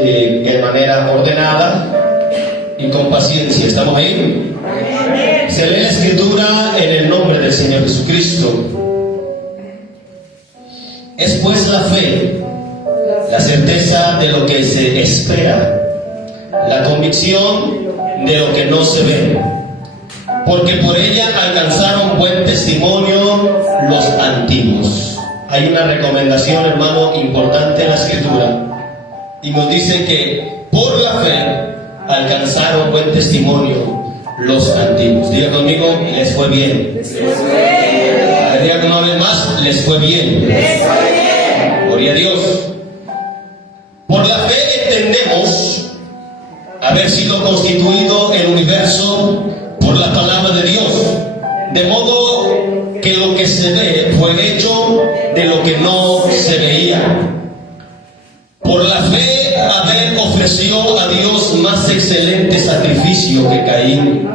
de manera ordenada y con paciencia. ¿Estamos ahí? Se lee la Escritura en el nombre del Señor Jesucristo. Es pues la fe, la certeza de lo que se espera, la convicción de lo que no se ve, porque por ella alcanzaron buen testimonio los antiguos. Hay una recomendación, hermano, importante en la Escritura, y nos dice que por la fe alcanzaron buen testimonio los antiguos. Diga conmigo, les fue bien. Diga que no hable más, les fue bien. Gloria a Dios. Por la fe entendemos haber sido constituido el universo por la palabra de Dios, de modo que lo que se ve fue hecho de lo que no se veía. Por la fe Abel ofreció a Dios más excelente sacrificio que Caín,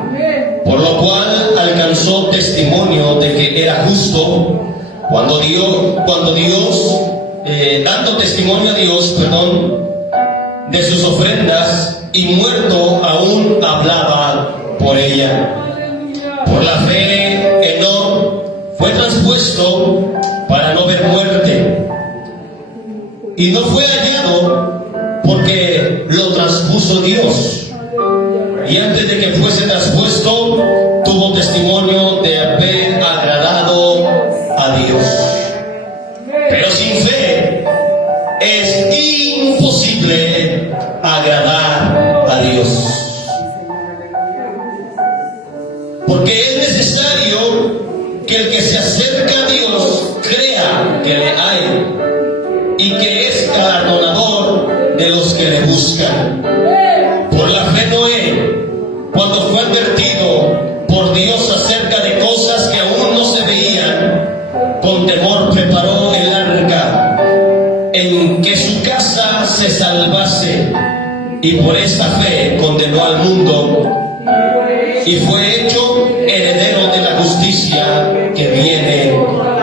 por lo cual alcanzó testimonio de que era justo cuando Dios, dando testimonio a Dios, de sus ofrendas, y muerto aún hablaba por ella. Por la fe Enoc fue traspuesto para no ver muerte, y no fue hallado porque lo traspuso Dios, y antes de que fuese traspuesto tuvo testimonio de haber agradado a Dios. Pero sin fe es imposible agradar a Dios, porque es necesario que el que se acerca a Dios crea que le hay y que es galardonador de los que le buscan. Por la fe Noé, cuando fue advertido por Dios acerca de cosas que aún no se veían, con temor preparó el arca en que su casa se salvase, y por esta fe condenó al mundo y fue hecho heredero de la justicia que viene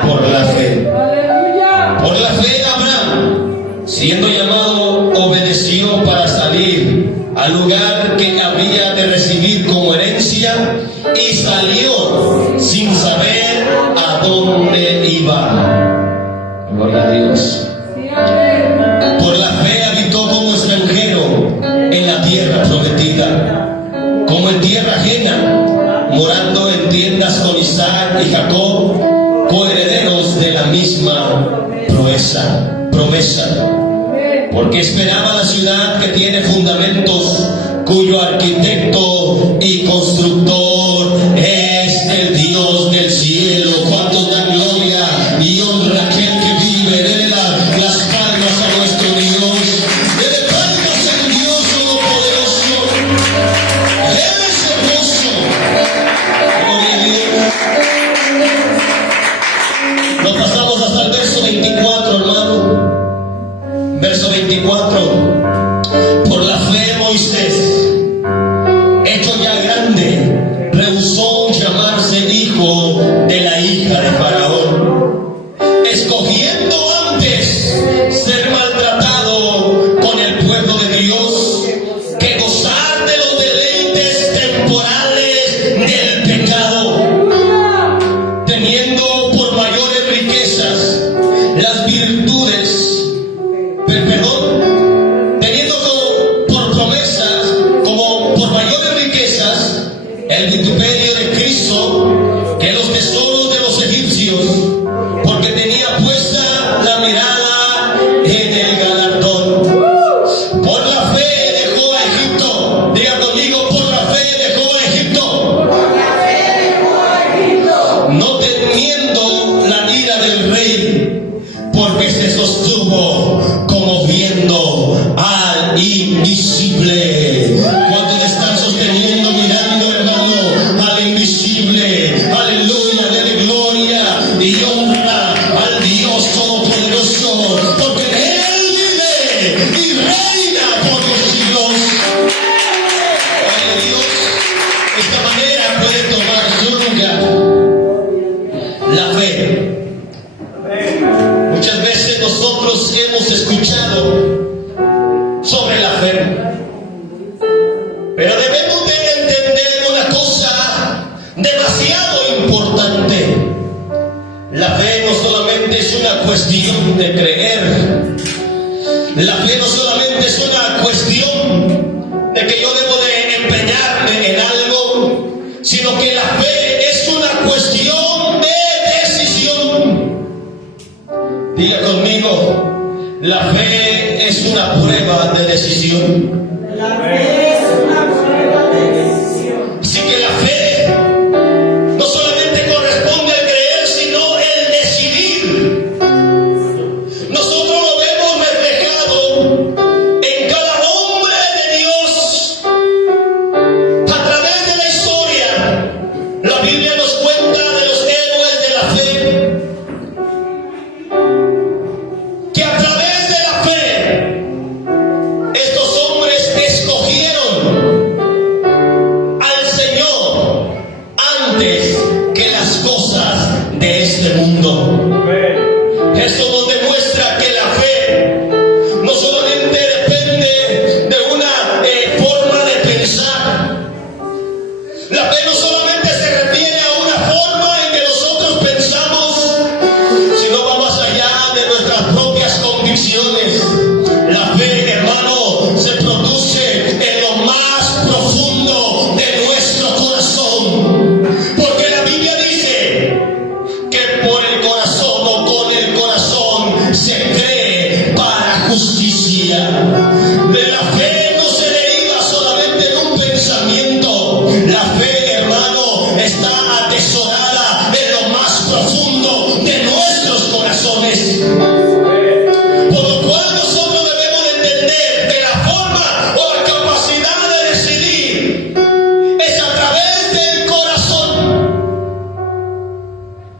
por la fe. Por la fe Abraham, siendo llamado, obedeció para salir al lugar que había de recibir como herencia, y salió sin saber a dónde iba. Gloria a Dios. Por la fe habitó como extranjero en la tierra prometida, como en tierra ajena, morando en tiendas con Isaac y Jacob, coherederos de la misma promesa, porque esperaba la ciudad que tiene fundamentos, cuyo arquitecto y constructor es el Dios del cielo. ¿Cuántos dan gloria y honra a aquel que vive? Denle las palmas a nuestro Dios. Denle palmas al Dios Todopoderoso. Él es hermoso. Gloria a Dios. Nos pasamos hasta el verso 24, hermano. Verso 24. Por la fe Moisés, hecho ya grande, rehusó llamarse hijo de la hija de Faraón, escogiendo antes ser maltratado con el pueblo de Dios que gozar de los deleites temporales del pecado, teniendo por mayores riquezas las virtudes, teniendo por promesas como por mayores riquezas el vituperio de Cristo que los tesoros de los egipcios, porque tenía puesta la mirada en el galardón. Por la fe dejó a Egipto. Diga conmigo, por la fe dejó a Egipto. No temiendo la ira del rey, porque se sostuvo como viendo al invisible. ¿Cuántos están sosteniendo, mirando, hermano, al invisible? Aleluya, dele gloria y honra al Dios Todopoderoso, porque Él vive y reina por los siglos. Gloria a Dios. De esta manera puede tomar su lugar la fe. Muchas veces nosotros hemos escuchado sobre la ver. Pero debemos de entender una cosa demasiado importante. La fe no solamente es una cuestión de creer. La fe no solamente es una cuestión de que yo debo de empeñarme en algo, sino que la fe es una cuestión de decisión. Diga conmigo, la fe es una prueba de decisión. La fe es una prueba de decisión. Así que la fe no solamente corresponde al creer, sino el decidir. Nosotros lo vemos reflejado en cada hombre de Dios a través de la historia. La Biblia nos cuenta de los héroes de la fe, que a través de la fe estos hombres escogieron al Señor antes que las cosas de este mundo. Eso nos demuestra que la fe no solamente depende de una forma de pensar. La fe no solamente se refiere a una forma en que nosotros pensamos, sino va más allá de nuestras propias convicciones. La fe, hermano, se produce en lo más profundo de nuestro corazón. Porque la Biblia dice que por el corazón o con el corazón se cree para justicia. De la fe no se deriva solamente en un pensamiento. La fe, hermano, está atesorada en lo más profundo de nuestros corazones. Por lo cual nosotros debemos de entender que la forma o la capacidad de decidir es a través del corazón.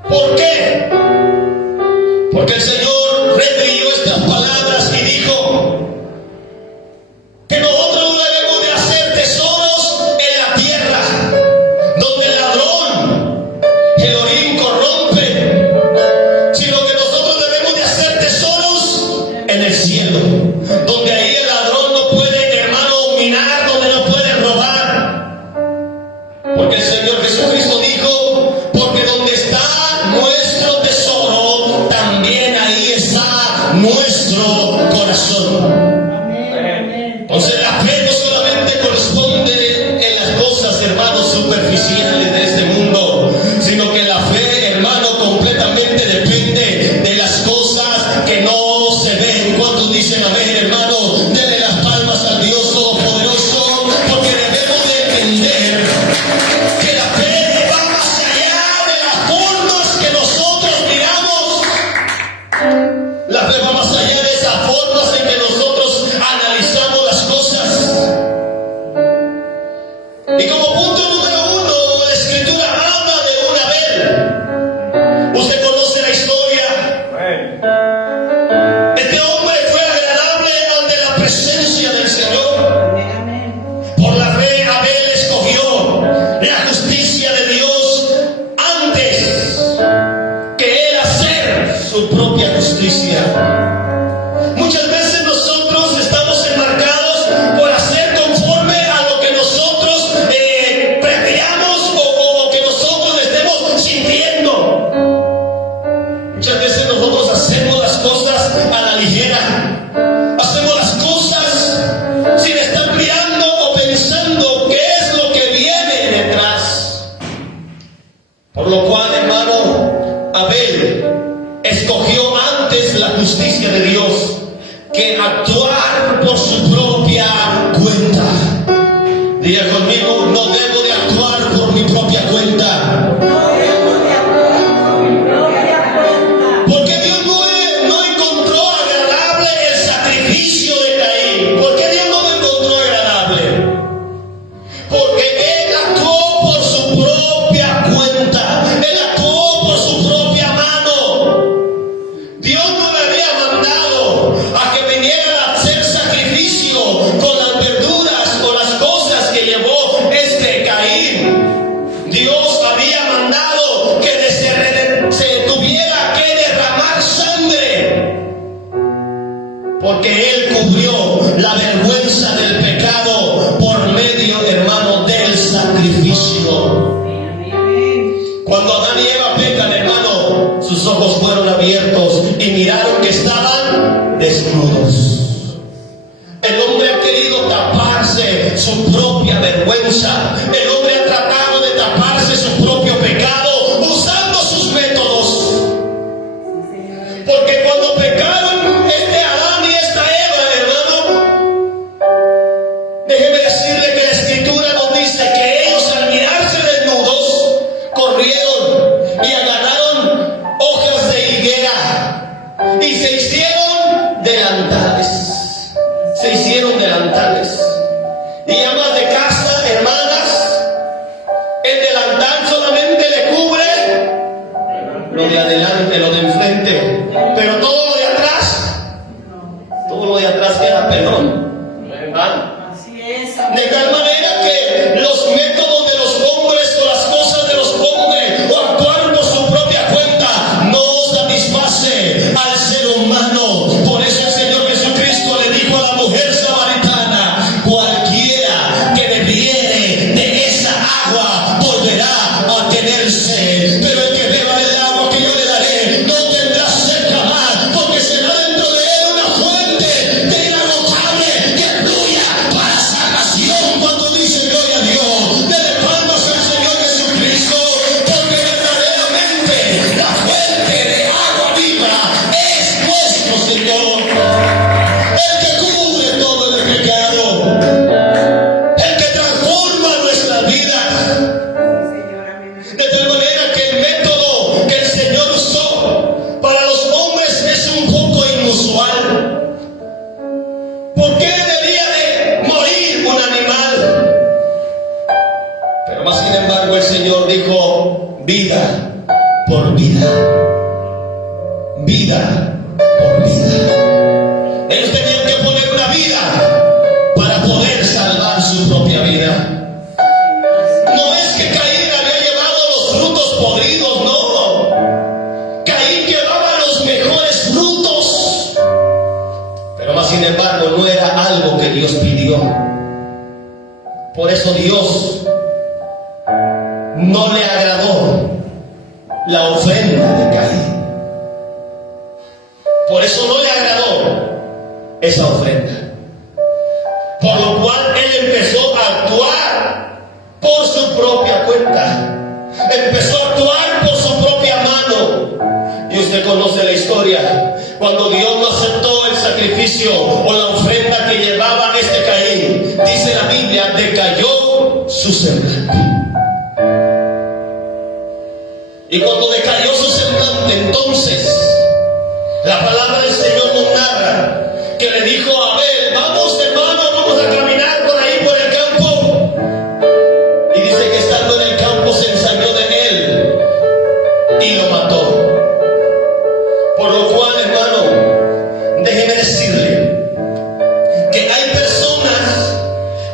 ¿Por qué? Porque el Señor refirió estas palabras y dijo que nosotros no debemos de hacer tesoros en la tierra, donde el ladrón, el orín corrompe, sino que nosotros debemos de hacer tesoros en el cielo, donde ahí el ladrón no puede, hermano, minar, donde no puede robar. Porque el Señor Jesucristo dijo, porque donde está nuestro tesoro, también ahí está nuestro corazón. Entonces la fe no solamente corresponde en las cosas, hermanos, superficiales de este mundo, sino que la fe, hermano, completamente depende de las cosas que no se ven. ¿Cuántos dicen amén, hermano? Denle las palmas al Dios Todopoderoso, porque debemos de entender que la fe va más allá de las formas que nosotros miramos. La fe va más allá de esas formas en que nosotros analizamos las cosas. Y como punto número 1, la Escritura habla de un Abel. Usted conoce la historia. Este hombre fue agradable ante la presencia del Señor. Por la fe Abel escogió la justicia de Dios antes que él hacer su propia justicia. Muchas veces nosotros estamos enmarcados por hacer conforme a lo que nosotros prefiramos o que nosotros estemos sintiendo. Muchas veces nosotros hacemos las cosas a la ligera. Hacemos las cosas sin estar mirando o pensando qué es lo que viene detrás. Por lo cual, hermano, Abel escogió antes la justicia de Dios que actuar por su propia cuenta. Diga conmigo, no debo de actuar por mi propia cuenta. Porque Dios no encontró agradable el sacrificio de Caín. ¿Por qué Dios no lo encontró agradable? Porque él actuó por su propia cuenta. Él actuó por su propia mano. Dios no le había mandado a que viniera a hacer sacrificio con las verduras o las cosas que llevó vergüenza del pecado por medio, hermano, del sacrificio. Cuando Adán y Eva pecan, hermano, sus ojos fueron abiertos y miraron que estaban desnudos. El hombre ha querido taparse su propia vergüenza. El hombre ha tratado de taparse su propio pecado usando sus métodos. Porque cuando pecaron Adán y esta Eva, hermano, déjeme decirle que la Escritura nos dice que ellos al mirarse desnudos corrieron y agarraron hojas de higuera y se hicieron delantales. Se hicieron delantales. Y amas de casa, hermanas, el delantal solamente le cubre lo de adelante, lo de enfrente, pero todo lo de atrás queda pelón. ¿Verdad? De tal manera que los métodos de los hombres o las cosas de los hombres o actuar por su propia cuenta no satisface al ser humano. Por eso el Señor Jesucristo le dijo a la mujer samaritana: cualquiera que bebiere de esa agua volverá a tener sed, pero el que beba del agua que yo le daré no tendrá sed jamás, porque será dentro de él una fuente de inagotable que fluya para salvación. Cuando dice gloria a Dios, dele palmas al Señor Jesucristo, porque verdaderamente la fuente de agua viva es nuestro Señor, el que cubre todo el pecado, el que transforma nuestra vida. De tal manera que el método que el Señor usó para los hombres es un poco inusual. ¿Por qué debería de morir un animal? Pero más sin embargo el Señor dijo: vida por vida, vida por vida. Ellos tenían que poner una vida para poder salvar su propia vida. No es que Caín había llevado los frutos podridos, no. Caín llevaba los mejores frutos. Pero más sin embargo no era algo que Dios pidió. Por eso Dios no le agradó la ofrenda de Caín. Por eso no le agradó esa ofrenda. Por lo cual él empezó a actuar por su propia cuenta. Empezó a actuar por su propia mano. Y usted conoce la historia. Cuando Dios no aceptó el sacrificio o la ofrenda que llevaba Caín, dice la Biblia, decayó su semblante. Y cuando decayó su semblante, entonces la palabra del Señor nos narra que le dijo a Abel: vamos, hermano, vamos a caminar por ahí por el campo. Y dice que estando en el campo se ensañó de él y lo mató. Por lo cual, hermano, déjeme decirle que hay personas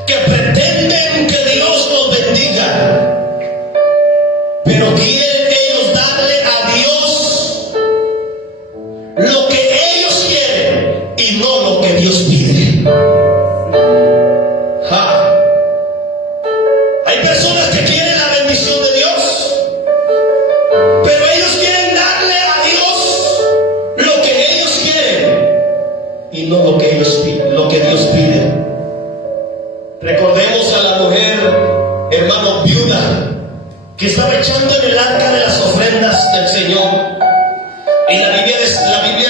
que pretenden que Dios los bendiga, pero quieren ellos darle a Dios lo que ellos quieren y no lo que Dios pide. Hay personas que quieren la bendición de Dios, pero ellos quieren darle a Dios lo que ellos quieren y no lo que ellos piden, lo que Dios pide. Recordemos a la mujer, hermano, viuda, que estaba echando en el arca de las ofrendas del Señor. Y la Biblia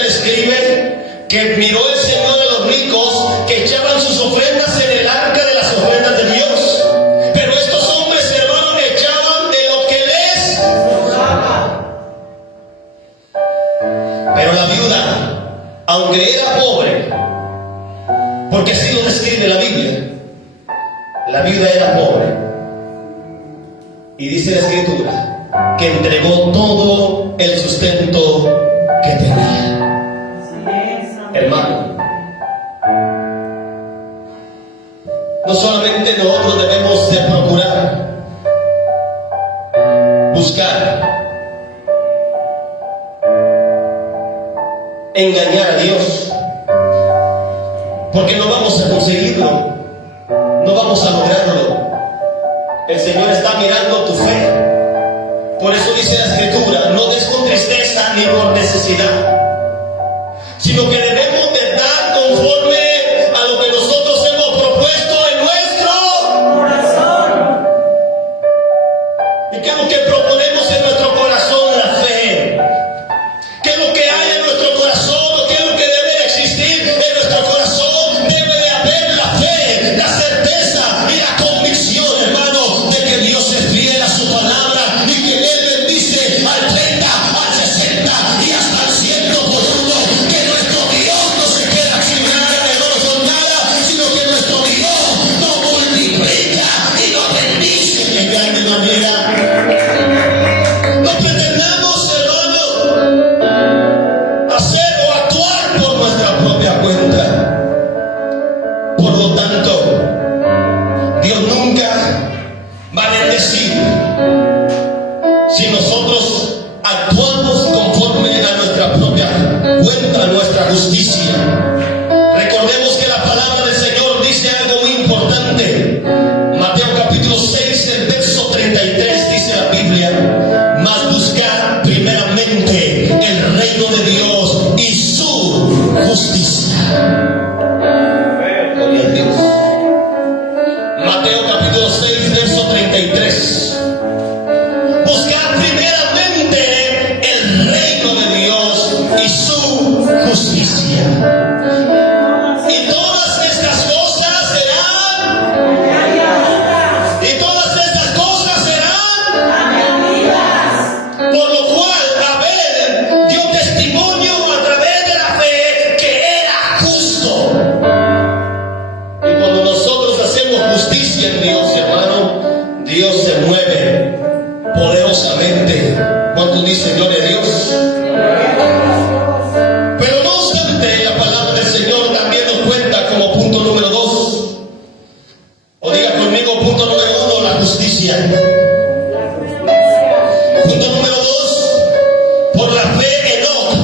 describe que miró el Señor a los ricos que echaban sus ofrendas en el arca de las ofrendas de Dios. Pero estos hombres, hermanos, echaban de lo que les sobraba. Pero la viuda, aunque era pobre, porque así lo describe la Biblia, la viuda era pobre. Y dice la Escritura que entregó todo el sustento que tenía. Hermano, no solamente nosotros debemos de procurar, buscar, engañar a Dios, porque no vamos a conseguirlo, no vamos a lograrlo. El Señor está mirando tu fe. Por eso dice la Escritura: no des con tristeza ni por necesidad, sino que debemos de dar conforme a lo que nosotros hemos propuesto en nuestro corazón. ¿Y qué es lo que proponemos en nuestro corazón? La fe. ¿Qué es lo que hay en nuestro corazón? ¿O qué es lo que debe de existir en nuestro corazón? Debe de haber la fe, la certeza y la convicción, hermano, de que Dios es fiel a su palabra y que Él bendice al 30, al 60 y hasta al 100 por uno. Que nuestro Dios no se queda sin nada, hermano, con nada, sino que nuestro Dios nos multiplica y nos bendice en grande manera. No pretendamos, hermano, hacer o actuar por nuestra propia cuenta. Por lo tanto, Dios nunca va a bendecir si nosotros actuamos conforme a nuestra propia cuenta, a nuestra justicia. Recordemos que la palabra del Señor dice algo muy importante. Mateo capítulo 6, el verso 33 dice la Biblia: mas buscad primeramente el reino de Dios y su justicia. Gloria a Dios. Mateo capítulo 6, verso 33. Buscad primeramente el reino de Dios y su justicia, y todas estas cosas serán, y todas estas cosas serán, por lo cual Abel dio testimonio a través de la fe que era justo. Y cuando nosotros hacemos justicia en Dios, hermano, Dios se mueve poderosamente. ¿Cuántos dicen gloria a Dios? Pero no obstante, la palabra del Señor también nos cuenta como punto número 2. O diga conmigo, punto número 1, la justicia. Punto número 2, por la fe Enoc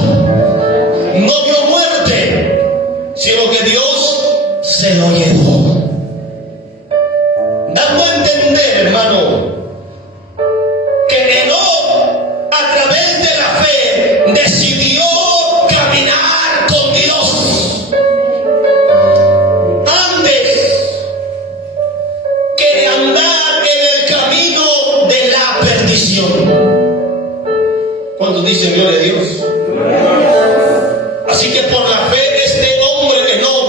no vio muerte, sino que Dios se lo llevó. Dando a entender, hermano, que Enoc, a través de la fe, decidió caminar con Dios antes que andar en el camino de la perdición. ¿Cuántos dicen gloria a Dios? Así que por la fe este hombre Enoc,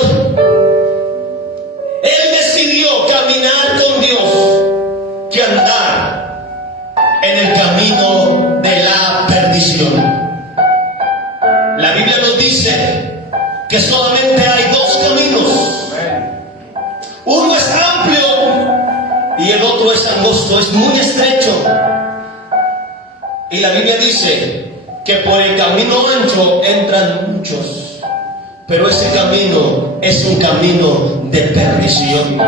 él decidió caminar con Dios que andar en el camino de la perdición. La Biblia nos dice que solamente hay dos caminos. Uno es amplio y el otro es angosto, es muy estrecho. Y la Biblia dice que por el camino ancho entran muchos, pero ese camino es un camino de perdición.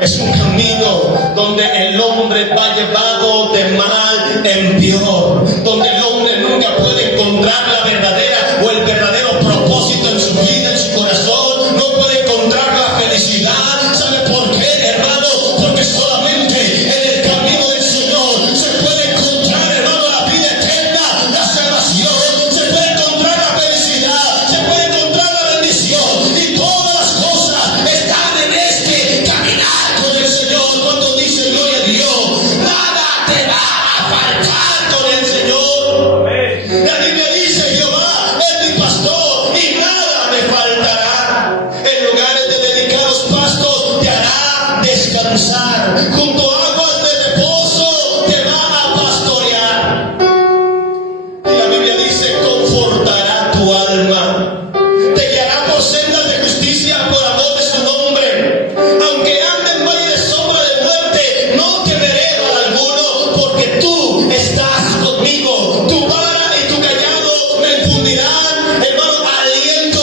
Es un camino donde el hombre va llevado de mal en peor, donde el hombre nunca puede encontrar la verdadera o el verdadero propósito en su vida, en su corazón. No puede encontrar la felicidad. ¿Sabe por qué, hermano? Porque solamente en el camino del Señor se puede encontrar, hermano, la vida eterna, la salvación, se puede encontrar la felicidad, se puede encontrar la bendición, y todas las cosas están en este caminar con el Señor. Cuando dice gloria a Dios, nada te va a faltar con el Señor. La Biblia dice: Jehová es mi pastor y nada me faltará. En lugares de delicados pastos te hará descansar, junto a aguas de reposo te va a pastorear. Y la Biblia dice: confortará tu alma, te guiará por sendas de justicia por amor de su nombre. Aunque ande en valle de sombra de muerte, no temeré mal alguno, porque tú estás conmigo. Tu vara y tu callado me infundirán, hermano, aliento.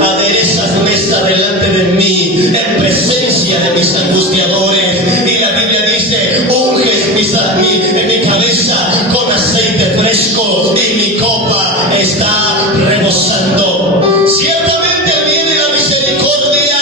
Aderezas mesa delante de mí, en presencia de mis angustiadores. Y la Biblia dice: unges mi cabeza con aceite fresco y mi copa está rebosando. Ciertamente viene la misericordia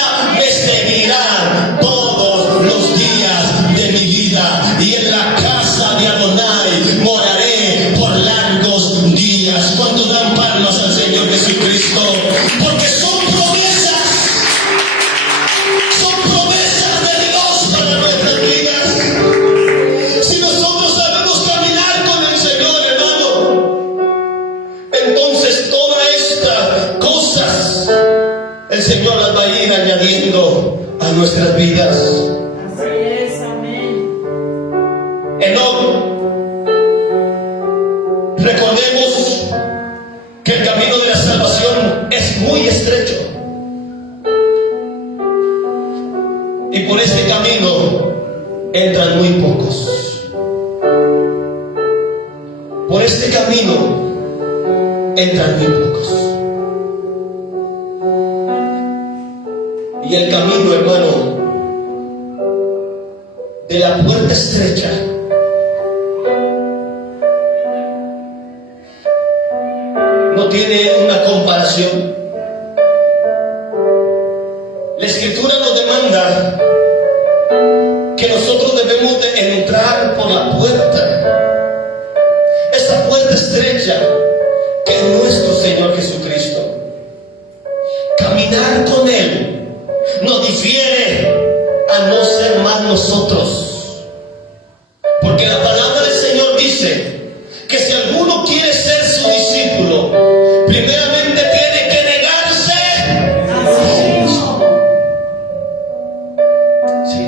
nuestras vidas. Así es, amén. Enoc, recordemos que el camino de la salvación es muy estrecho. Y por este camino entran muy pocos. Por este camino entran muy pocos. Y el camino, hermano, de la puerta estrecha no tiene una comparación. La Escritura nos demanda que nosotros debemos de entrar por la puerta, esa puerta estrecha que es nuestro Señor Jesucristo. Caminar con Él nos difiere a no ser más nosotros, porque la palabra del Señor dice que si alguno quiere ser su discípulo, primeramente tiene que negarse. Sí.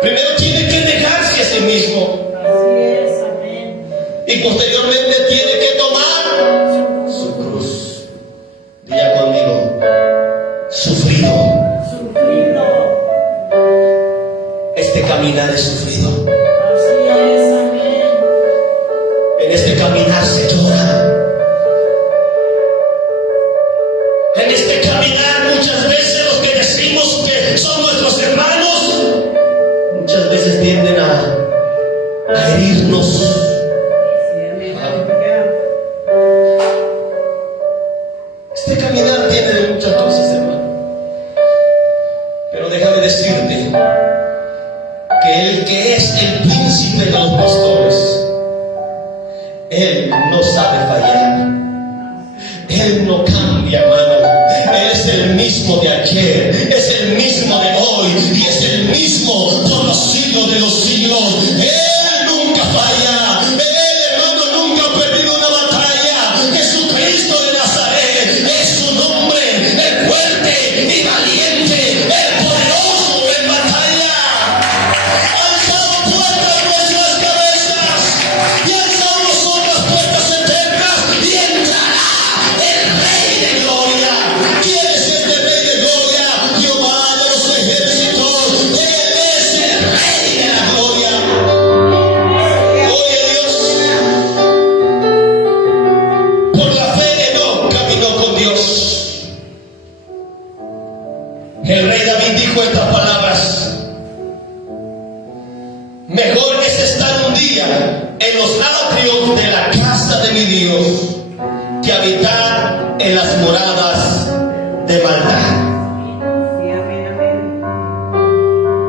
Primero tiene que negarse a sí mismo. Así es, amén. Y posteriormente tiene que tomar su cruz. Diga conmigo, sufrido. Sufrido. Este caminar es sufrido. Así es, amén. En este caminar se llora. En este caminar muchas veces los que decimos que son nuestros hermanos, muchas veces tienden a herirnos. Sí, amén. Este caminar tiene de muchas cosas, hermano. Pero déjame decirte que el que es el príncipe de los pastores, Él no sabe fallar. Él no cambia, hermano. Él es el mismo de ayer, es el mismo de hoy y es el mismo por los siglos de los siglos. Él nunca falla. Él, hermano, nunca ha perdido una batalla. Jesucristo de Nazaret es su nombre, el fuerte y valiente, el poderoso en batalla. Ha alzado puertas nuestras cabezas y ha alzado nosotras puertas eternas y entrará el Rey de Gloria. ¿Quién es este Rey de Gloria? Jehová de los ejércitos. Él es el Rey de la Gloria. Gloria a Dios. Por la fe Enoc caminó con Dios. El rey David dijo estas palabras: mejor es estar un día en los atrios de la casa de mi Dios que habitar en las moradas de maldad. Sí, amén, amén.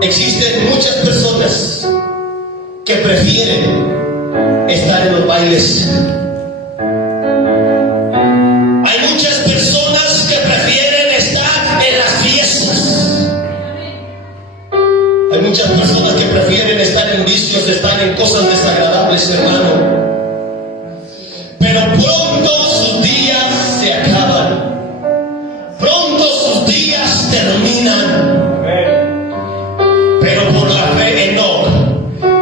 Existen muchas personas que prefieren estar en los bailes. Hay muchas personas que prefieren estar en las fiestas. Hay muchas personas que prefieren estar en vicios, estar en cosas desagradables, hermano. Pero pronto sus días se acaban. Pronto sus días terminan. Pero por la fe Enoc,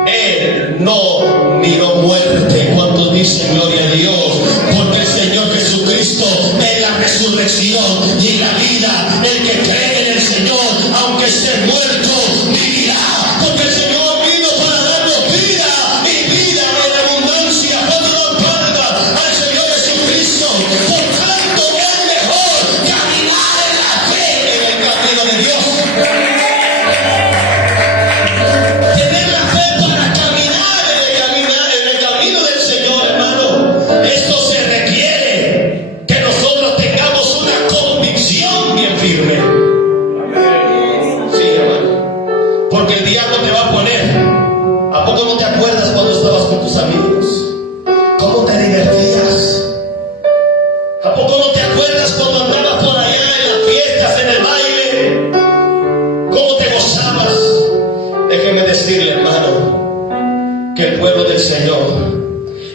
él no miró muerte. ¿Cuántos dicen gloria a Dios? Porque el Señor Jesucristo es la resurrección y la vida. El que cree en el Señor, aunque esté muerto, vivirá. Porque el Señor vino para darnos vida y vida en abundancia. Cuando palma al Señor Jesucristo. Por tanto, es mejor caminar en la fe en el camino de Dios. Tener la fe para caminar en el camino del Señor, hermano. Esto se requiere que nosotros tengamos una convicción bien firme. Sí, hermano. Porque el diablo te va a poner. ¿A poco no te acuerdas cuando estabas con tus amigos? ¿Cómo te divertías? ¿A poco no te acuerdas cuando andabas por allá en las fiestas, en el baile? ¿Cómo te gozabas? Déjeme decirle, hermano, que el pueblo del Señor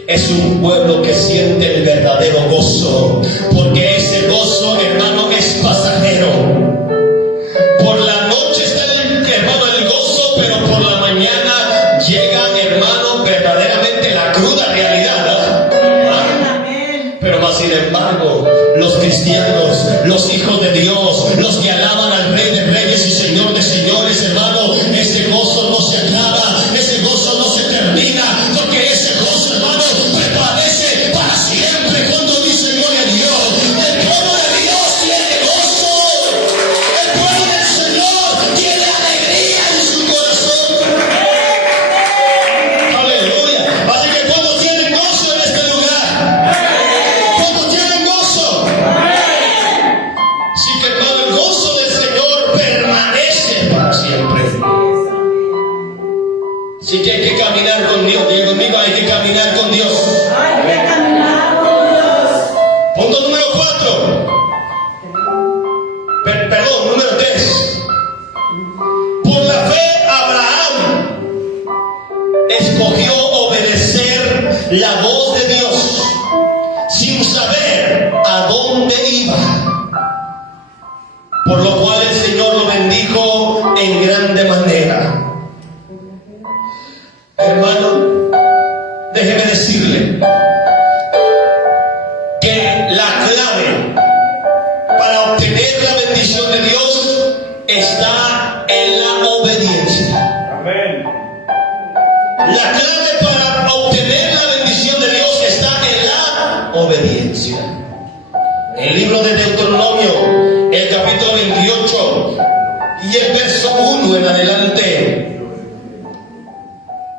es un pueblo que siente el verdadero gozo, porque ese gozo, hermano, es pasajero. Por la noche cristianos, los hijos de Dios, los que alaban al Rey de Reyes y Señor de Señores, hermano, ese gozo no se acaba, ese gozo no se termina, porque ese gozo, hermano, prevalece para siempre. Cuando dice gloria a Dios, el pueblo de Dios tiene gozo, el pueblo del Señor tiene alegría en su corazón. Aleluya. Así que cuando tienen gozo en este lugar, cuando tienen gozo, sí que hermano, el gozo del Señor permanece para siempre. Sí que hay que caminar con Dios. Diga conmigo, hay que caminar con Dios. Hay que caminar con Dios. Punto número 4. Perdón, número 3. Por la fe, Abraham escogió obedecer la voz de Dios sin saber a dónde iba, por lo cual el Señor lo bendijo en grande manera. Hermano, déjeme decirle que la clave para obtener la bendición de Dios está en la obediencia. Amén. La clave para obtener la bendición de Dios está en la obediencia. El libro de Deuteronomio, el capítulo 28 y el verso 1 en adelante.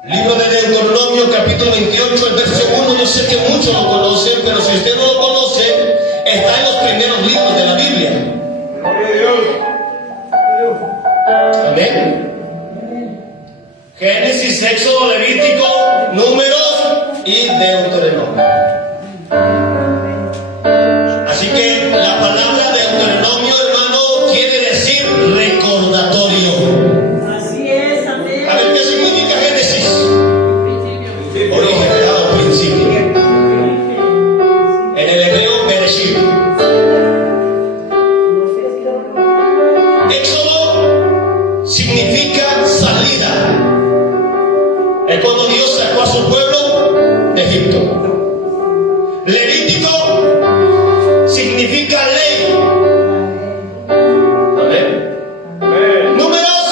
Libro de Deuteronomio, capítulo 28, el verso 1, yo sé que muchos lo conocen, pero si usted no lo conoce, está en los primeros libros de la Biblia. Gloria a Dios. Amén. Génesis, Éxodo, Levítico, Números y Deuteronomio. Así que la palabra Deuteronomio, hermano, quiere decir recordatorio. Así es, amén. A ver, ¿qué significa Génesis? Origen, ¿verdad? O principio. En el hebreo, Bereshit. Éxodo significa salida. Es cuando Dios sacó a su pueblo de Egipto. Levítico significa ley. ¿Amén? Amén. Números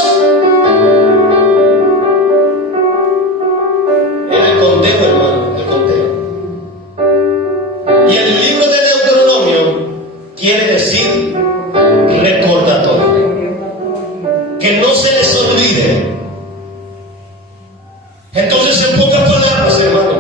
en el conteo, hermano, el conteo. Y el libro de Deuteronomio quiere decir recordatorio. Que no se les olvide. Entonces, en pocas palabras, hermano,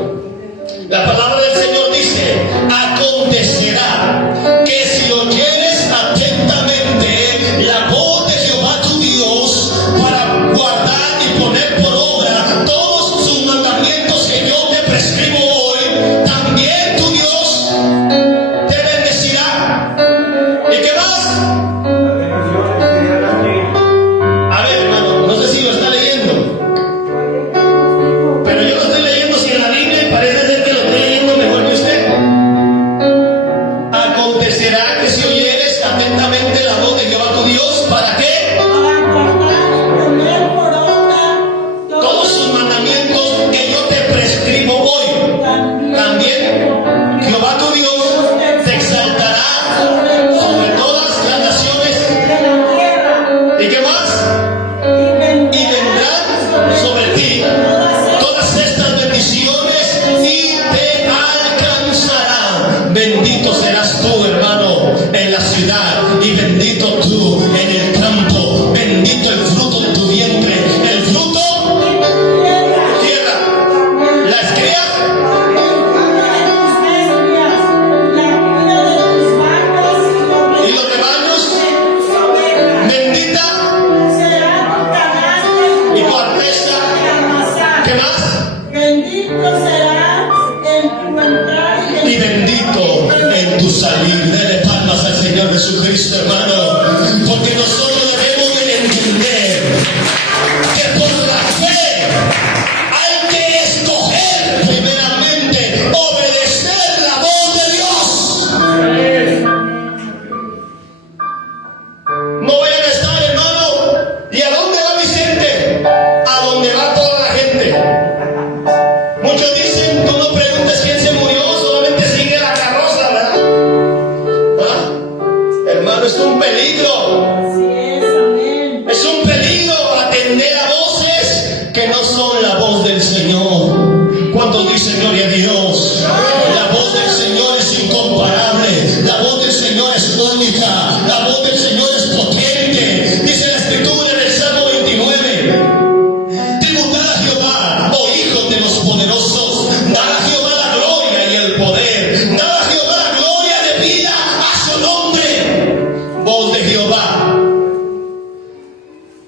la palabra del Señor dice: acontecerá que si oyeres atentamente la voz de Jehová tu Dios para guardar y poner por obra todos sus mandamientos que yo te prescribo hoy, también tu Dios te bendecirá. ¿Y qué más? Las bendiciones que llegan aquí. A ver, hermano, no sé si lo está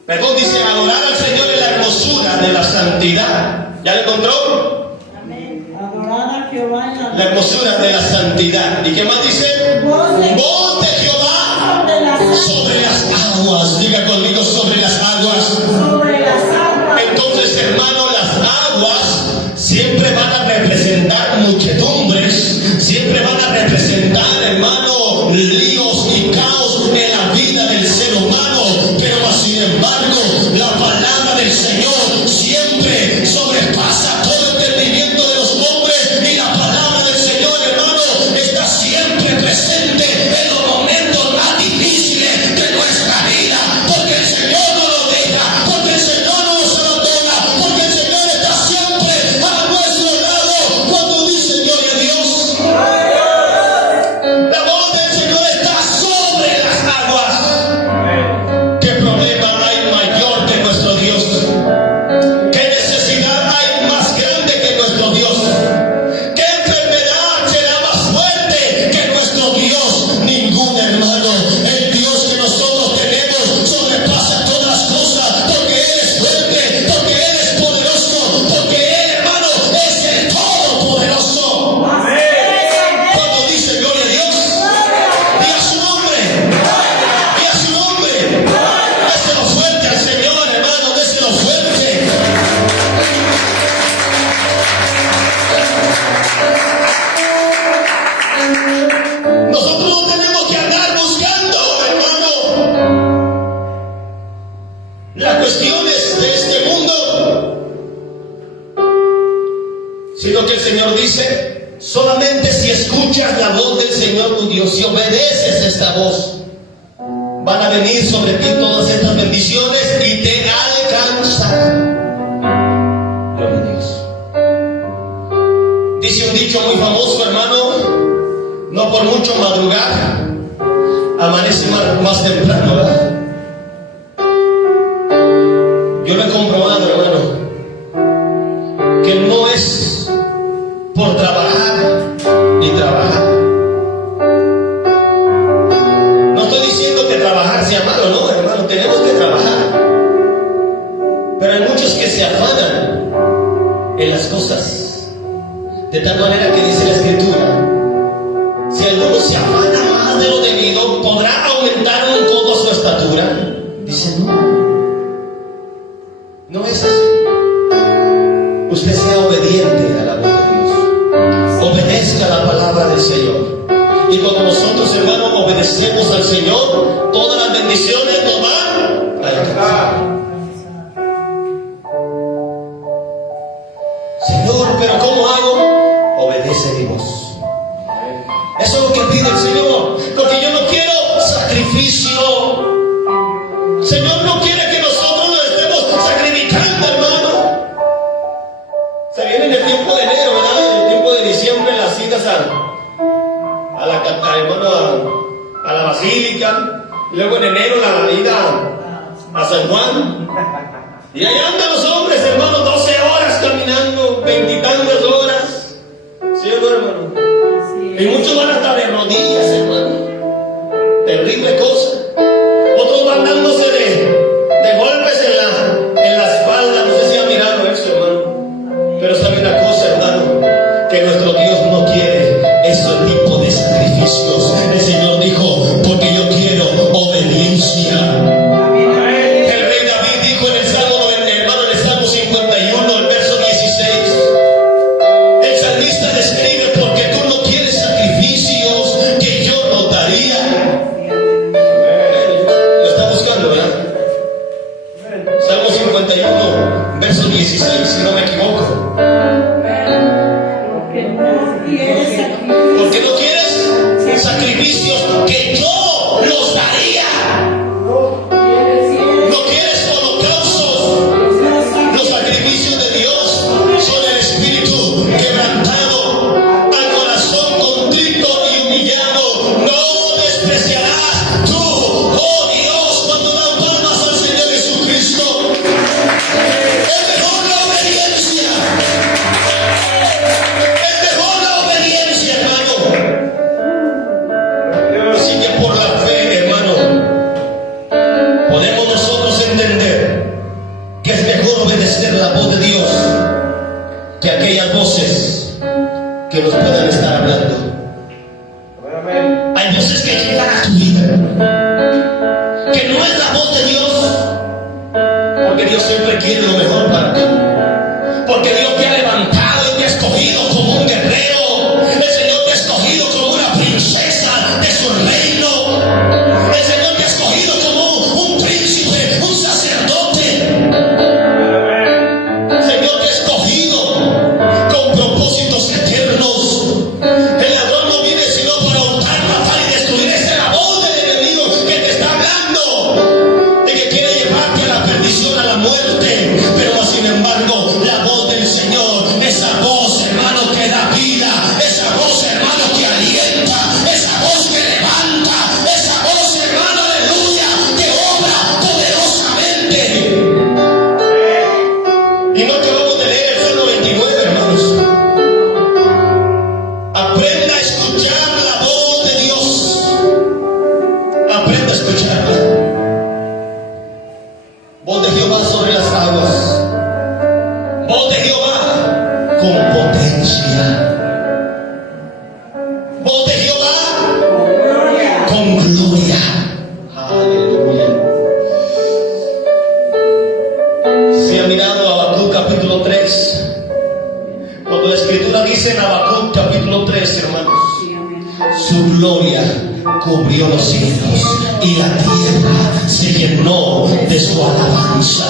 Perdón, dice adorar al Señor en la hermosura de la santidad. ¿Ya lo encontró? Adorar a Jehová en La hermosura de la santidad. ¿Y qué más dice? Voz de Jehová sobre las aguas. Diga conmigo, sobre las aguas. sobre las aguas. Entonces, hermano, las aguas siempre van a representar muchedumbres, siempre van a representar, hermano, líos y caos en la vida del ser humano. Pero sin embargo, la palabra del Señor siempre sobrepasa todo entendimiento de los hombres, y la palabra del Señor, hermano, está siempre presente en los momentos más difíciles de nuestra vida, porque el Señor no nos deja, porque el Señor no nos abandona, porque el Señor está siempre a nuestro lado. Cuando dice gloria a Dios, la voz del Señor está sobre las aguas. ¿Qué problema hay mayor que nuestro Dios? ¿Qué necesidad hay más grande que nuestro Dios? ¿Qué enfermedad será más fuerte que nuestro Dios? Ninguna, hermano. El Dios que nosotros tenemos sobrepasa todas las cosas, porque Él es fuerte, porque Él es poderoso, porque Él, hermano, es el todopoderoso. Cuando dice gloria a Dios, diga su nombre, diga su nombre. Déselo fuerte al Señor, hermano, déselo fuerte. Nosotros no tenemos que andar buscando, hermano, las cuestiones de este mundo, sino que el Señor dice, solamente si escuchas la voz del Señor tu Dios, si obedeces esta voz, van a venir sobre ti todas estas bendiciones y te alcanzarán. Gloria a Dios. Dice un dicho muy famoso, hermano, no por mucho madrugar, amanece más temprano, ¿verdad? Yo lo he comprobado, hermano, que no es por trabajar ni trabajar. No estoy diciendo que trabajar sea malo, no, hermano, tenemos que trabajar. Pero hay muchos que se afanan en las cosas, de tal manera que dice la Escritura, si alguno se afana más de lo debido, ¿podrá aumentar un codo a su estatura? Dice, no es así. Usted sea obediente a la voz de Dios, obedezca la palabra del Señor, y cuando nosotros, hermanos, obedecemos al Señor, todas las bendiciones nos van a alcanzar. Señor, pero ¿cómo hago? Obedece mi voz. Eso es lo que pide el Señor, porque yo no quiero sacrificio. Señor no quiere que nosotros nos estemos sacrificando, hermano. Se viene en el tiempo de enero, ¿verdad? En el tiempo de diciembre, las idas a la basílica. Luego en enero la ida a San Juan. Y ahí andan los hombres, hermano, 12 horas caminando, 20 y tantas horas. ¿Sí o no, hermano? Y muchos van hasta de rodillas, hermano. Terrible cosa. Otros van dándose de golpes en la espalda. No sé si han mirado eso, hermano. Pero sabe una cosa, hermano, que nuestro Dios no quiere ese tipo de sacrificios. El Señor dijo, porque yo quiero obediencia. El rey David dijo en el Salmo, hermano, en el Salmo 51, el verso 16. El salmista describe, porque tú no quieres sacrificios que yo no daría. Lo está buscando, ¿verdad? Salmo 51, verso 16, si no me equivoco. Porque no quieres sacrificios que yo los daría. No quieres holocaustos. Los sacrificios de Dios son el espíritu quebrantado, al corazón contrito y humillado. No despreciarás tú, oh Dios, cuando dan palmas al Señor Jesucristo. Es mejor la obediencia. voz de Dios que aquellas voces que nos puedan estar hablando. Amén. Hay voces que llegan a tu vida, que no es la voz de Dios, porque Dios siempre quiere lo mejor para ti, porque Dios te ha levantado y te ha escogido como un guerrero. El Señor te ha escogido como una princesa de su reino. El Señor te ha escogido como un príncipe, un sacerdote. El Señor te ha escogido con propósitos eternos. El ladrón no viene sino para hurtar, matar y destruir. Esa es la voz del enemigo que te está hablando y que quiere llevarte a la perdición, a la muerte. Pero sin embargo, la voz del Señor, esa voz, hermano, que da vida, esa voz, hermano, que alienta, esa voz que levanta, esa voz, hermano, aleluya, que obra poderosamente. Y no acabamos de leer el Salmo 29, hermanos. Aprenda a escuchar la voz de Dios. Aprenda a escucharla. Voz de Jehová sobre las aguas. Voz de Jehová con potencia. Voz de Jehová con gloria. Aleluya. Si ha mirado Habacuc capítulo 3, cuando la escritura dice en Habacuc capítulo 3, hermanos, su gloria cubrió los cielos y la tierra se llenó de su alabanza.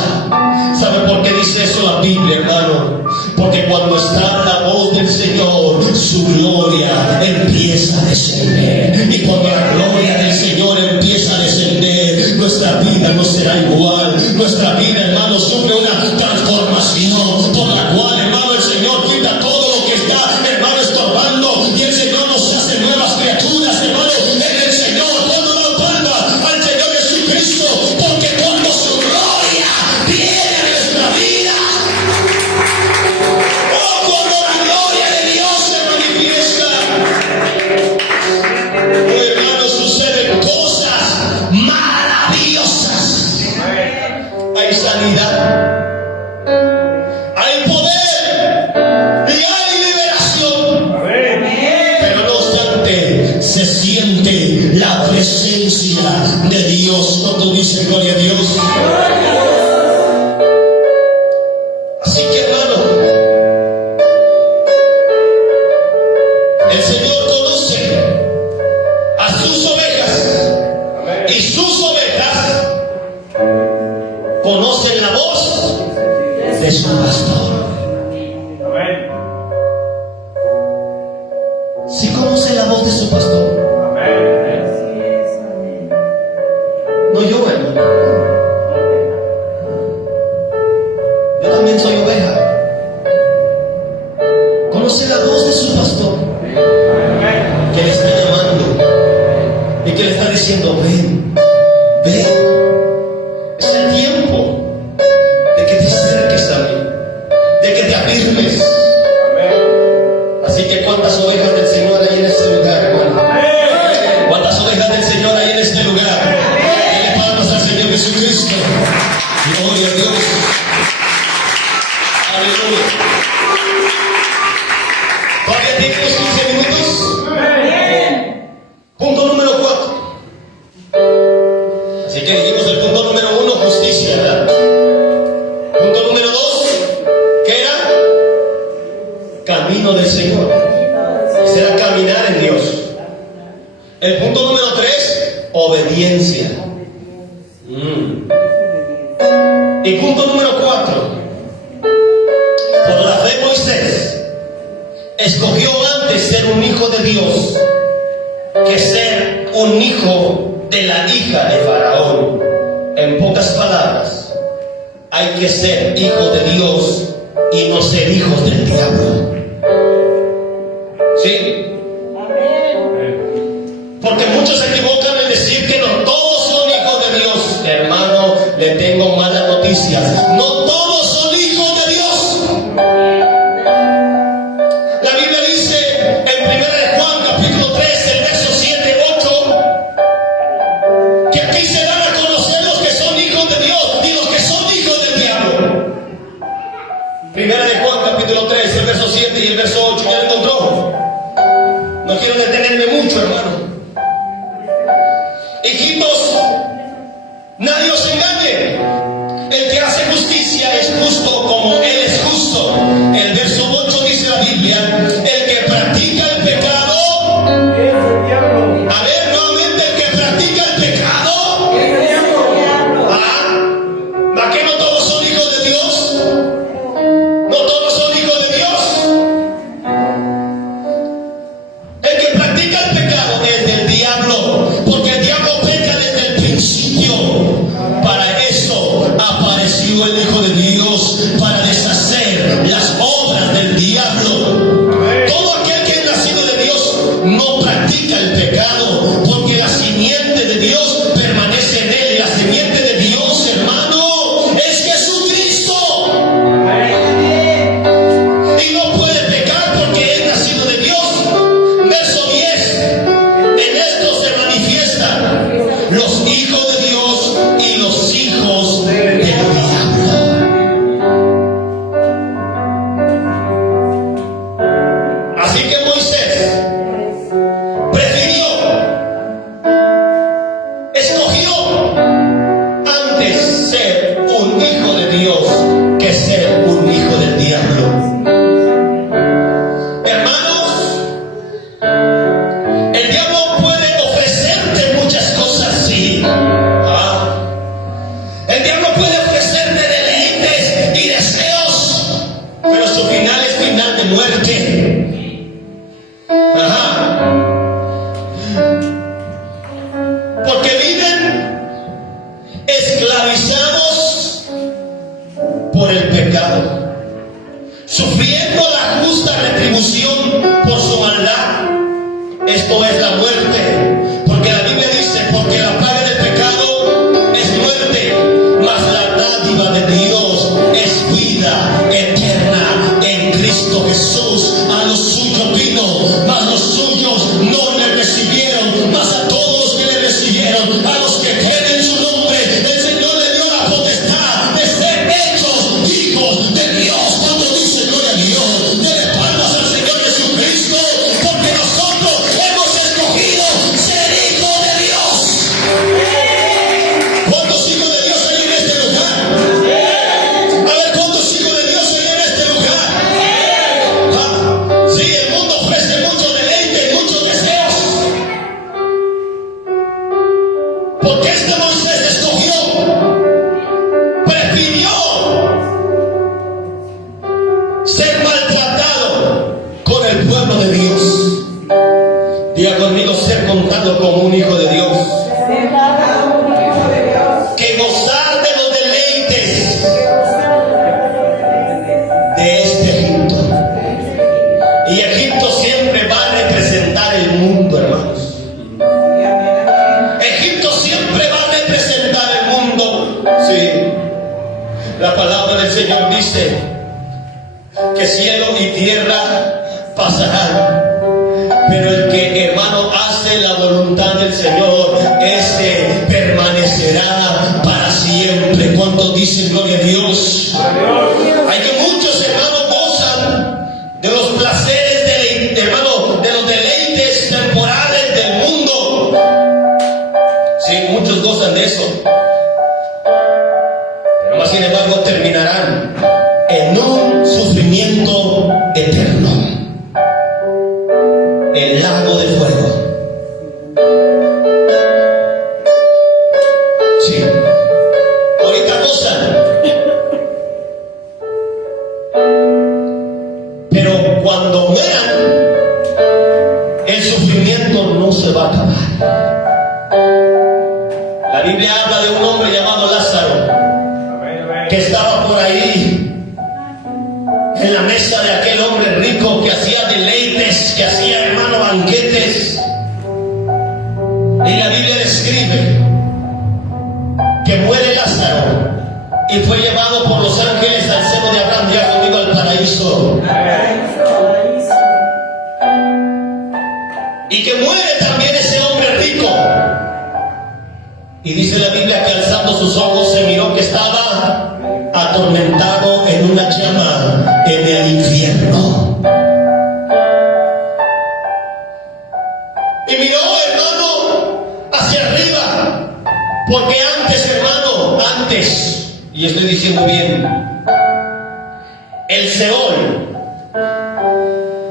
¿Sabe por qué dice eso la Biblia, hermano? Porque cuando está la voz del Señor, su gloria empieza a descender. Y cuando la gloria del Señor empieza a descender, nuestra vida no será igual. Nuestra vida, hermano, sufre una transformación por la cual, hermano, el Señor quita todo lo que está, hermano, estorbando, y el Señor nos hace nuevas criaturas, hermano, en el Señor. Cuando la palma al Señor Jesucristo, porque cuando su gloria viene a nuestra vida, oh, cuando la gloria de Dios se manifiesta, oh, hermano, suceden cosas maravillosas. Hay sanidad, hay poder y hay liberación. Pero no obstante, se siente la presencia de Dios cuando dice gloria a Dios. Así que, hermano, el Señor conoce a sus ovejas, y sus ovejas conocen la voz de su pastor. Amén. Si conoce la voz de su pastor, Amén. no yo, hermano. Yo también soy oveja. Conoce la voz de su pastor, que le está llamando y que le está diciendo: ven, ven. Es el tiempo de que te acerques a mí, de que te afirmes. Así que, ¿cuántas ovejas del Señor hay en este lugar, hermano? ¿Cuántas ovejas del Señor hay en este lugar? Dale palmas al Señor Jesucristo. Gloria a Dios. Aleluya. ¿Todavía tenemos 15 minutos? Punto número 4. Así que dijimos el punto número 1, justicia, ¿verdad? Punto número 2, ¿qué era? Camino del Señor. Ese era caminar en Dios. El punto número 3, obediencia. Y punto número 4, por la fe Moisés escogió antes ser un hijo de Dios que ser un hijo de la hija de Faraón. En pocas palabras, hay que ser hijo de Dios y no ser hijos del diablo. ¿Sí? Porque muchos se equivocan en decir que no todos son hijos de Dios. Hermano, le tengo malas noticias. No todos son hijos de Dios. La Biblia dice en 1 Juan capítulo 3, el verso 7, 8, que aquí se dan a conocer los que son hijos de Dios y los que son hijos del diablo. Primera de Juan, capítulo 3, el verso 7 y el verso 8. ¿Ya lo encontró? No quiero detenerme mucho, hermano. Hijitos, nadie os engañe. El que hace justicia es justo como Él es justo. El verso 8 dice la Biblia: el que practica el pecado. Es el diablo. A ver, nuevamente, el que practica el pecado. Es el diablo. ¿A qué no todos son hijos de Dios? ¿No todos son hijos de Dios? El que practica el pecado es del diablo, porque el diablo peca desde el principio. Para eso apareció el Hijo de Dios, para deshacer las obras del diablo. Todo aquel que es nacido de Dios no practica el pecado, porque la simiente de Dios permanece en él. Y la simiente de Dios, hermano, es Jesucristo. Y no puede pecar porque es nacido de Dios. Verso 10. En esto se manifiestan los hijos de Dios y los hijos del diablo. Así que Moisés escogió antes ser un hijo de Dios que ser un hijo del diablo. Hermanos, el diablo puede ofrecerte muchas cosas, sí. El diablo puede ofrecerte deleites y deseos, pero su final es final de muerte. Porque viven esclavizados por el pecado, sufriendo la justa retribución por su maldad. Esto es la muerte, porque la Biblia dice: porque la paga del pecado es muerte, mas la dádiva de Dios es vida eterna en Cristo Jesús. A los suyos vino, mas los suyos no le recibieron, mas a todos que le recibieron, a los que creen en su nombre, el Señor le dio la potestad de ser hechos hijos de Dios. Cuando dice gloria a Dios, de espaldas al Señor Jesucristo, porque nosotros hemos escogido ser hijos de Dios. ¿Cuántos hijos de Dios hay en este lugar? A ver, ¿cuántos hijos de Dios hay en este lugar? Sí, el mundo ofrece mucho deleite y muchos deseos. Porque este Moisés escogió, prefirió ser maltratado con el pueblo de Dios. Diga conmigo: ser contado como un hijo de Dios, que gozar de los deleites de este Egipto. Y Egipto siempre va a representar el mundo, hermanos. Egipto siempre va a representar el mundo. Sí. La palabra del Señor dice que cielo y tierra pasarán, pero el que, hermano, hace la voluntad del Señor, ese permanecerá para siempre. ¿Cuántos dicen gloria a Dios? Hay que muchos, hermanos, gozan de los placeres, hermano, de los deleites temporales del mundo. Sí, muchos gozan de eso. Pero más sin embargo terminarán en un sufrimiento eterno, el lago de fuego. Sí, ahorita gozan, pero cuando mueran, el sufrimiento no se va a acabar. La Biblia habla de un hombre llamado Lázaro, que estaba por ahí en la mesa de aquel hombre rico que hacía deleites, que hacía, hermano, banquetes. Y la Biblia describe que muere Lázaro y fue llevado por los ángeles al seno de Abraham. Ya conmigo al paraíso. Y que muere también ese hombre rico. Y dice la Biblia que alzando sus ojos se miró que estaba atormentado en una llama el infierno. Y miró, hermano, hacia arriba, porque antes, hermano, antes, y estoy diciendo bien, el Seol,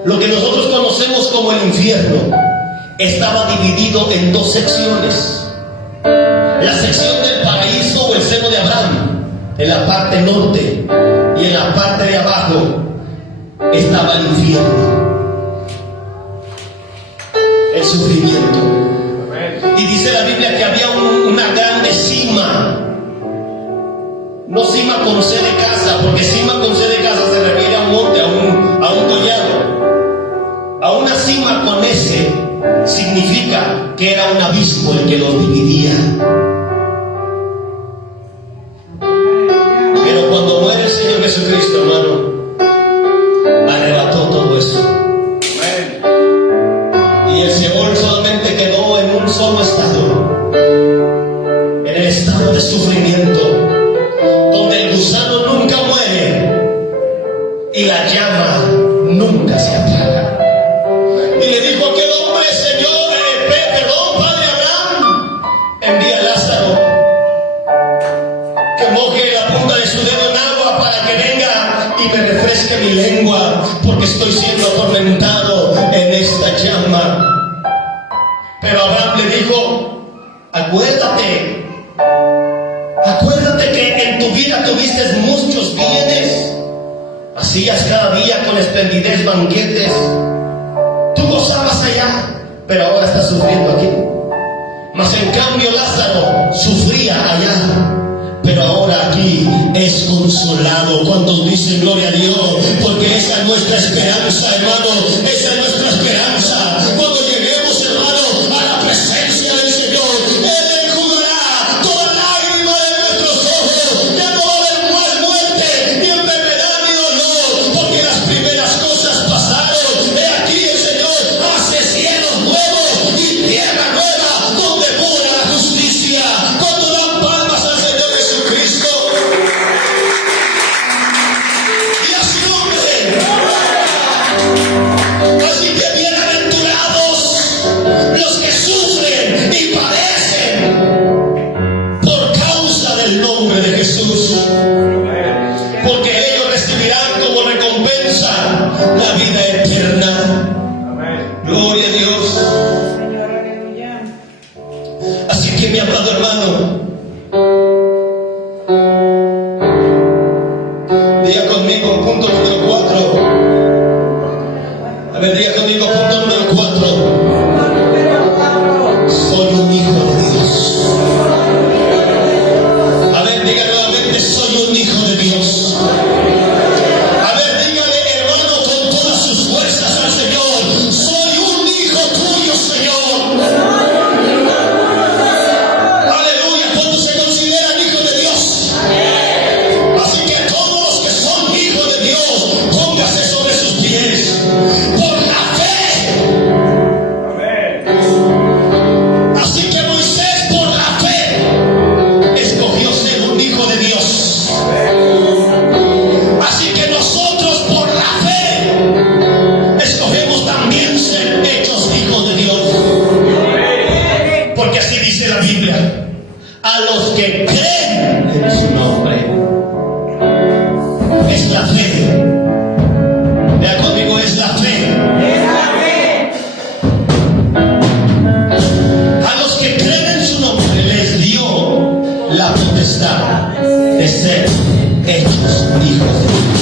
lo que nosotros conocemos como el infierno, estaba dividido en dos secciones. La sección del paraíso o el seno de Abraham, en la parte norte, y en la parte de abajo estaba el infierno, el sufrimiento. Y dice la Biblia que había una grande cima, no cima con C de casa, porque cima con C de casa se refiere a un monte, a un collado. A una cima con S significa que era un abismo el que los dividía. Pero cuando muere el Señor Jesucristo, hermano, arrebató todo eso. Y el Seol solamente quedó en un solo estado, en el estado de sufrimiento, donde el gusano nunca muere y la llama nunca se apaga. Y le dijo aquel hombre: Señor, perdón, Padre Abraham, envía a Lázaro que moje la punta de su dedo en agua para que venga y me refresque mi lengua, porque estoy siendo atormentado en esta llama. Pero Abraham le dijo: acuérdate que en tu vida tuviste muchos bienes, hacías cada día con esplendidez banquetes, tú gozabas allá, pero ahora estás sufriendo aquí. Mas en cambio Lázaro sufría allá, pero ahora aquí es consolado. ¿Cuántos dicen gloria a Dios? Porque esa es nuestra esperanza, hermano, esa es nuestra esperanza. Cuando lleguemos, hermano, a la presencia del Señor, Él enjugará toda lágrima de nuestros ojos. Ya no va a haber más muerte, ni enfermedad, ni dolor, porque las primeras cosas pasaron. He aquí el Señor hace cielos nuevos y tierra nueva, donde mora la justicia. Cuando dan palmas al Señor Jesucristo y a su nombre. Así que bienaventurados los que sufren y padecen por causa del nombre de Jesús, porque ellos recibirán como recompensa la vida eterna. Gloria a Dios. Así que, mi amado hermano, diga conmigo punto número 4. A ver, diga conmigo punto número 4. Soy un hijo de Dios. A ver, diga nuevamente: soy un hijo de Dios. A ver, dígale, hermano, con todas sus fuerzas al Señor: soy un hijo tuyo, Señor. Aleluya. ¿Cuántos se consideran hijos de Dios? Así que todos los que son hijos de Dios, póngase sobre sus pies por la fe. Así que Moisés, por la fe, escogió ser un hijo de Dios. Así que nosotros, por la fe, escogemos también ser hechos hijos de Dios. Porque así dice la Biblia: a los que creen en su nombre. Es la fe. Vea conmigo: es la fe. A los que creen en su nombre les dio la potestad de ser hechos hijos de Dios.